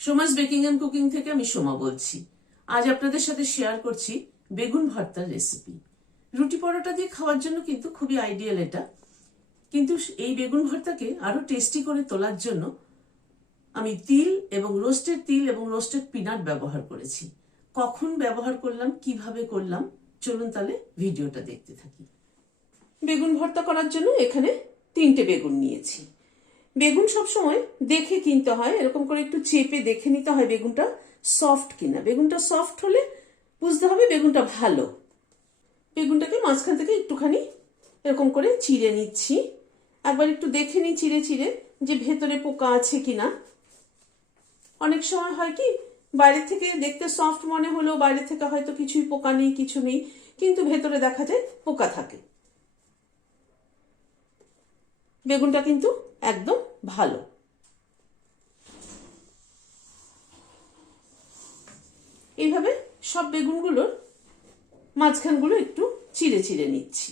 Soma's baking and cooking থেকে আমি সোমা বলছি। আজ আপনাদের সাথে শেয়ার করছি বেগুন ভর্তার রেসিপি। রুটি পরোটা দিয়ে খাওয়ার জন্য কিন্তু খুবই আইডিয়াল এটা। কিন্তু এই বেগুন ভর্তাকে আরো টেস্টি করে তোলার জন্য আমি তিল এবং রোস্টেড পিনাট ব্যবহার করেছি। কখন ব্যবহার করলাম, কিভাবে করলাম, চলুন তাহলে ভিডিওটা দেখতে থাকি। বেগুন ভর্তা করার জন্য এখানে 3টে বেগুন নিয়েছি। বেগুন সবসময় দেখে কিনতে হয়, এরকম করে একটু চেপে দেখে নিতে হয় বেগুনটা সফট কিনা। বেগুনটা সফট হলে বুঝতে হবে বেগুনটা ভালো। বেগুনটাকে মাঝখান থেকে একটুখানি এরকম করে চিড়ে নিচ্ছি। একবার একটু দেখে নিই চিড়ে চিড়ে যে ভেতরে পোকা আছে কিনা। অনেক সময় হয় কি, বাইরে থেকে দেখতে সফট মনে হলেও বাইরে থেকে হয়তো কিছুই পোকা নেই, কিছু নেই, কিন্তু ভেতরে দেখা যায় পোকা থাকে। বেগুনটা কিন্তু একদম ভালো। এইভাবে সব বেগুনগুলোর মাঝখানগুলো একটু চিড়ে চিড়ে নিচ্ছি।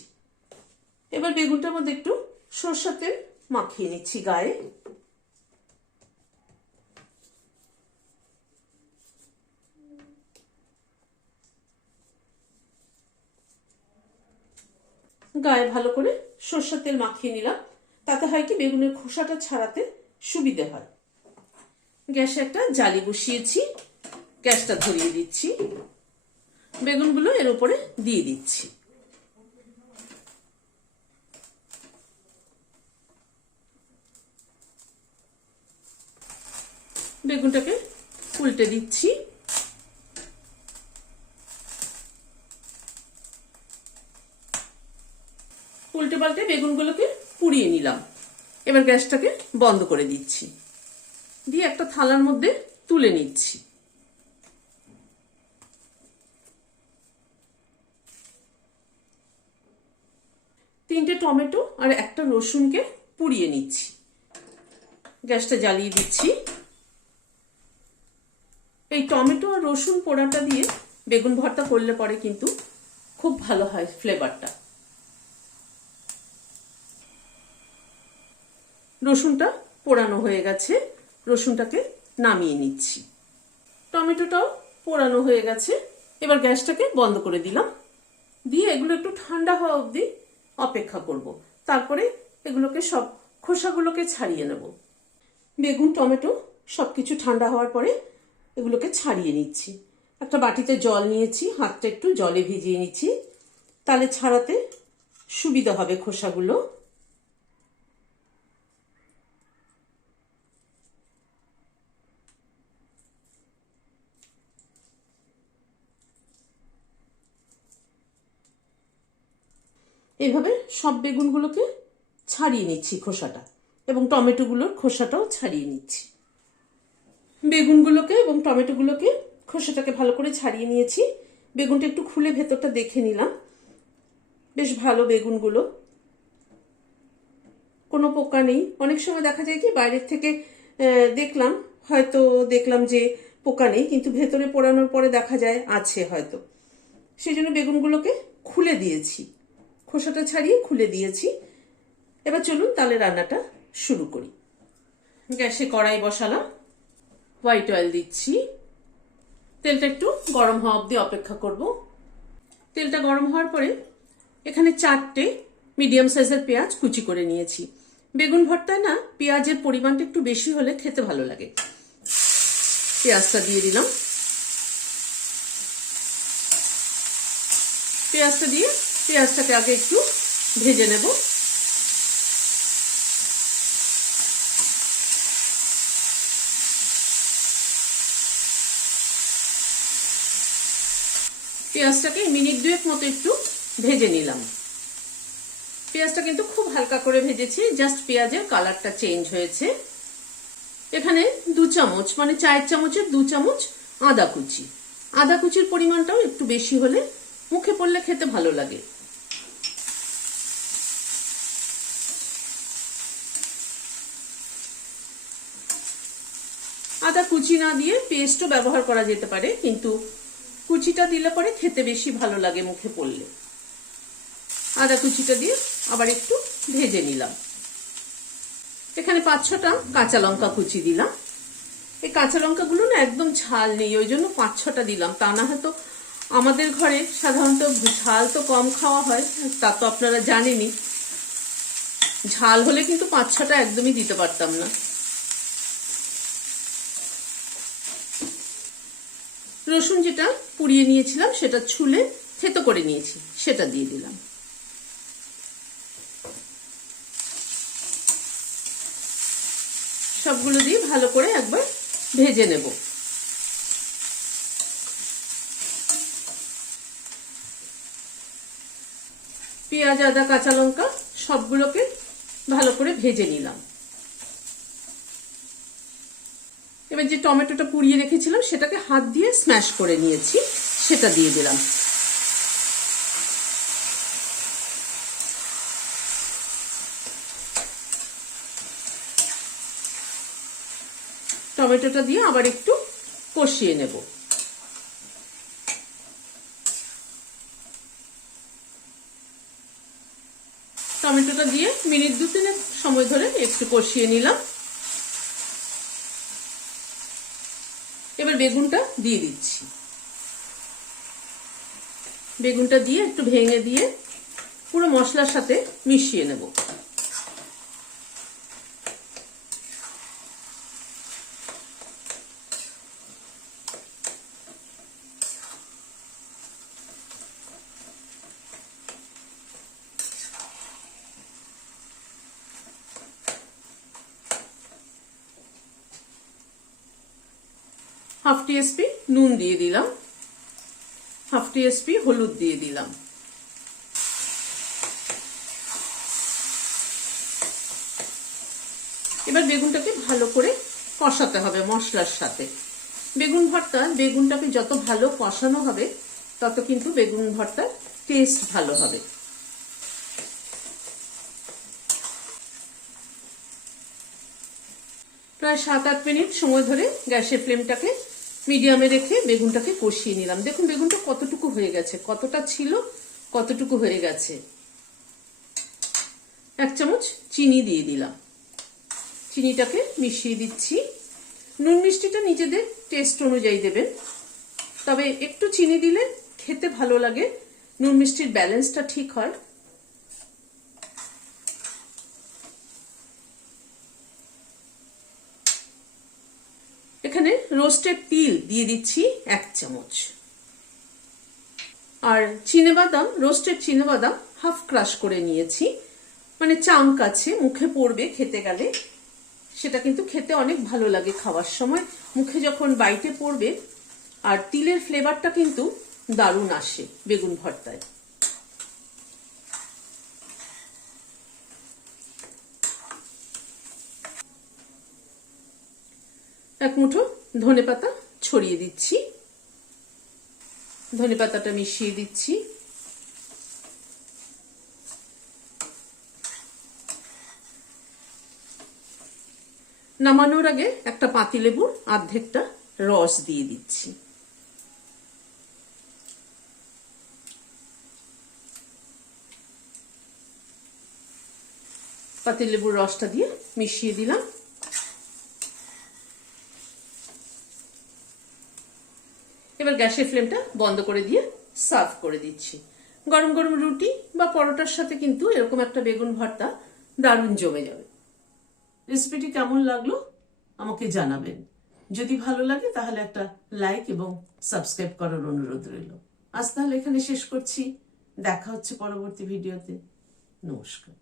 এবার বেগুনটার মধ্যে একটু সরষের তেল মাখিয়ে নিচ্ছি গায়ে। গায়ে ভালো করে সরষের তেল মাখিয়ে নিলাম। তাতে হয় কি, বেগুনের খোসাটা ছাড়াতে সুবিধে হয়। গ্যাসে একটা জালি বসিয়েছি, গ্যাসটা ধরিয়ে দিচ্ছি, বেগুনগুলো এর উপরে দিয়ে দিচ্ছি। বেগুনটাকে উল্টে দিচ্ছি। উল্টে পাল্টে বেগুনগুলোকে পুড়িয়ে নিলাম। এবার গ্যাসটাকে বন্ধ করে দিচ্ছি, দিয়ে একটা থালার মধ্যে তুলে নিচ্ছি। তিনটে টমেটো আর একটা রসুনকে পুড়িয়ে নিচ্ছি। গ্যাসটা জ্বালিয়ে দিচ্ছি। এই টমেটো আর রসুন পোড়াটা দিয়ে বেগুন ভর্তা করলে পরে কিন্তু খুব ভালো হয় ফ্লেভারটা। রসুনটা পোড়ানো হয়ে গেছে, রসুনটাকে নামিয়ে নিচ্ছি। টমেটোটাও পোড়ানো হয়ে গেছে। এবার গ্যাসটাকে বন্ধ করে দিলাম, দিয়ে এগুলো একটু ঠান্ডা হওয়া অবধি অপেক্ষা করব। তারপরে এগুলোকে সব খোসাগুলোকে ছাড়িয়ে নেব। বেগুন টমেটো সবকিছু ঠান্ডা হওয়ার পরে এগুলোকে ছাড়িয়ে নিচ্ছি। একটা বাটিতে জল নিয়েছি, হাতটা একটু জলে ভিজিয়ে নিচ্ছি, তাহলে ছাড়াতে সুবিধা হবে খোসাগুলো। এইভাবে সব বেগুনগুলোকে ছাড়িয়ে নিচ্ছি খোসাটা, এবং টমেটোগুলোর খোসাটাও ছাড়িয়ে নিচ্ছি। বেগুনগুলোকে এবং টমেটোগুলোকে খোসাটাকে ভালো করে ছাড়িয়ে নিয়েছি। বেগুনটা একটু খুলে ভেতরটা দেখে নিলাম, বেশ ভালো বেগুনগুলো, কোনো পোকা নেই। অনেক সময় দেখা যায় কি, বাইরের থেকে দেখলাম যে পোকা নেই, কিন্তু ভেতরে পোড়ানোর পরে দেখা যায় আছে হয়তো। সেই জন্য বেগুনগুলোকে খুলে দিয়েছি, খোসাটা ছাড়িয়ে খুলে দিয়েছি। এবার চলুন তাহলে রান্নাটা শুরু করি। গ্যাসে কড়াই বসালাম, হোয়াইট অয়েল দিচ্ছি। তেলটা একটু গরম হওয়া অবধি অপেক্ষা করব। তেলটা গরম হওয়ার পরে এখানে 4টে মিডিয়াম সাইজের পেঁয়াজ কুচি করে নিয়েছি। বেগুন ভর্তায় না পেঁয়াজের পরিমাণটা একটু বেশি হলে খেতে ভালো লাগে। পেঁয়াজটা দিয়ে দিলাম। পেঁয়াজটা দিয়ে পেঁয়াজটাকে আগে একটু ভেজে নেব। পেঁয়াজটাকে মিনিট 2 মতো একটু ভেজে নিলাম। পেঁয়াজটা কিন্তু খুব হালকা করে ভেজেছি, জাস্ট পেঁয়াজের কালারটা চেঞ্জ হয়েছে। এখানে 2 চামচ, মানে চায়ের চামচের 2 চামচ আদা কুচি। আদা কুচির পরিমাণটাও একটু বেশি হলে মুখে পড়লে খেতে ভালো লাগে। আদা কুচি না দিয়ে পেস্টও ব্যবহার করা যেতে পারে, কিন্তু কুচিটা দিলে পরে খেতে বেশি ভালো লাগে মুখে পড়লে। আদা কুচিটা দিয়ে আবার একটু ভেজে নিলাম। এখানে 5-6টা কাঁচা লঙ্কা কুচি দিলাম। এই কাঁচা লঙ্কাগুলো না একদম ঝাল নেই, ওই জন্য 5-6টা দিলাম। তা না হয়তো আমাদের ঘরে সাধারণত ঝাল তো কম খাওয়া হয়, তা তো আপনারা জানেনই। ঝাল হলে কিন্তু 5-6টা একদমই দিতে পারতাম না। রসুন যেটা পুড়িয়ে নিয়েছিলাম সেটা ছুলে থেতো করে নিয়েছি, সেটা দিয়ে দিলাম। সবগুলো দিয়ে ভালো করে একবার ভেজে নেব। পেঁয়াজ, আদা, কাঁচা লঙ্কা সবগুলোকে ভালো করে ভেজে নিলাম। এবার যে টমেটোটা পুড়িয়ে রেখেছিলাম সেটাকে হাত দিয়ে স্ম্যাশ করে নিয়েছি, সেটা দিয়ে দিলাম। টমেটোটা দিয়ে আবার একটু কষিয়ে নেব। টমেটোটা দিয়ে মিনিট 2-3 সময় ধরে একটু কষিয়ে নিলাম। এবার বেগুনটা দিয়ে দিচ্ছি। বেগুনটা দিয়ে একটু ভেঙে দিয়ে পুরো মশলার সাথে মিশিয়ে নেব। হাফ টিস্পুন নুন দিয়ে দিলাম, হাফ টিস্পুন হলুদ দিয়ে দিলাম। এবার বেগুনটাকে ভালো করে কষাতে হবে মশলার সাথে। বেগুন ভর্তা, বেগুনটাকে যত ভালো কষানো হবে তত কিন্তু বেগুন ভর্তার টেস্ট ভালো হবে। প্রায় 7-8 মিনিট সময় ধরে গ্যাসের ফ্লেমটাকে মিডিয়ামে রেখে বেগুনটাকে কষিয়ে নিলাম। দেখুন বেগুনটা কতটুকু হয়ে গেছে, কতটা ছিল কতটুকু হয়ে গেছে। 1 চামচ চিনি দিয়ে দিলাম, চিনিটাকে মিশিয়ে দিচ্ছি। নুন মিষ্টিটা নিজেদের টেস্ট অনুযায়ী দেবেন, তবে একটু চিনি দিলে খেতে ভালো লাগে, নুন মিষ্টির ব্যালেন্সটা ঠিক হয়। এখানে রোস্টেড তিল দিয়ে দিচ্ছি 1 চামচ, আর চিনেবাদাম, রোস্টেড চিনেবাদাম হাফ ক্রাশ করে নিয়েছি, মানে চাঙ্ক আছে, মুখে পড়বে খেতে গেলে, সেটা কিন্তু খেতে অনেক ভালো লাগে খাওয়ার সময়, মুখে যখন বাইটে পড়বে। আর তিলের ফ্লেভারটা কিন্তু দারুণ আসে বেগুন ভর্তায়। এক মুঠো ধনেপাতা ছড়িয়ে দিচ্ছি, ধনেপাতাটা মিশিয়ে দিচ্ছি। নামানোর আগে একটা পাতিলেবুর অর্ধেকটা রস দিয়ে দিচ্ছি। পাতিলেবুর রসটা দিয়ে মিশিয়ে দিলাম। এবার গ্যাসের ফ্লেমটা বন্ধ করে দিয়ে সার্ভ করে দিচ্ছি। গরম গরম রুটি বা পরোটার সাথে কিন্তু এরকম একটা বেগুন ভর্তা দারুণ জমে যাবে। রেসিপিটি কেমন লাগলো আমাকে জানাবেন। যদি ভালো লাগে তাহলে একটা লাইক এবং সাবস্ক্রাইব করার অনুরোধ রইল। আজ তাহলে এখানে শেষ করছি, দেখা হচ্ছে পরবর্তী ভিডিওতে। নমস্কার।